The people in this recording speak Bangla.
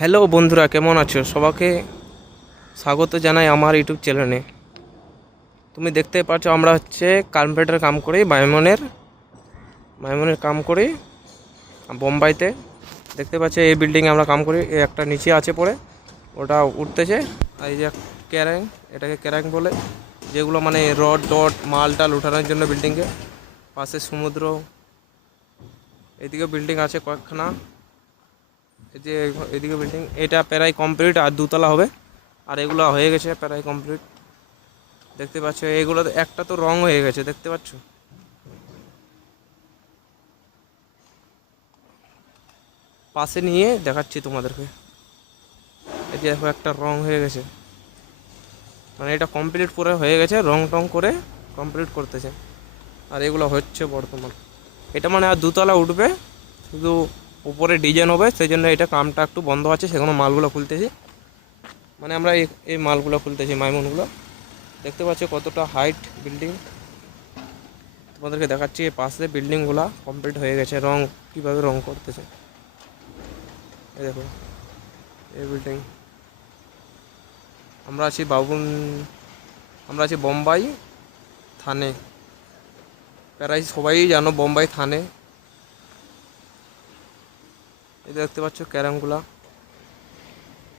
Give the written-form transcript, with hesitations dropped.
হ্যালো বন্ধুরা, কেমন আছো? সবাইকে স্বাগত জানাই আমার ইউটিউব চ্যানেলে। তুমি দেখতে পাচ্ছ আমরা কার্পেন্টার কাম করি মাইমনের কাম করি বোম্বাইতে। দেখতে পাচ্ছ এই বিল্ডিংয়ে আমরা কাম করি। এই একটা নিচে আছে পড়ে, ওটা উঠতেছে। এই যে ক্যারাং, এটাকে ক্যারাং বলে, যেগুলো মানে রড ডট মালটাল উঠানোর জন্য বিল্ডিংয়ে। পাশে সমুদ্র, এদিকে বিল্ডিং আছে কয়েকখানা। এই যে এদিকে বিল্ডিং, এটা প্রায় কমপ্লিট, আর দুতলা হবে। আর এগুলো হয়ে গেছে প্রায় কমপ্লিট। দেখতে পাচ্ছ এগুলো একটা তো রং হয়ে গেছে, দেখতে পাচ্ছ। পাশে নিয়ে দেখাচ্ছি তোমাদেরকে। এই যে দেখো একটা রং হয়ে গেছে, মানে এটা কমপ্লিট পুরো হয়ে গেছে, রং টং করে কমপ্লিট করতেছে। আর এগুলো হচ্ছে বর্তমান। এটা মানে আর দুতলা উঠবে, শুধু উপরে ডিজাইন হবে, সেই জন্য এটা কামটা একটু বন্ধ আছে। সেখানে মালগুলো খুলতেছি, মানে আমরা এই মালগুলো খুলতেছি, মাইমনগুলো। দেখতে পাচ্ছ কতটা হাইট বিল্ডিং। তোমাদেরকে দেখাচ্ছি এই পাশে বিল্ডিংগুলো কমপ্লিট হয়ে গেছে, রং কীভাবে রং করতেছে। এই দেখো এই বিল্ডিং। আমরা আছি আমরা আছি বোম্বাই থানে। প্রায় সবাই জানো বোম্বাই থানে। এই দেখতে পাচ্ছ ক্যারামগুলা।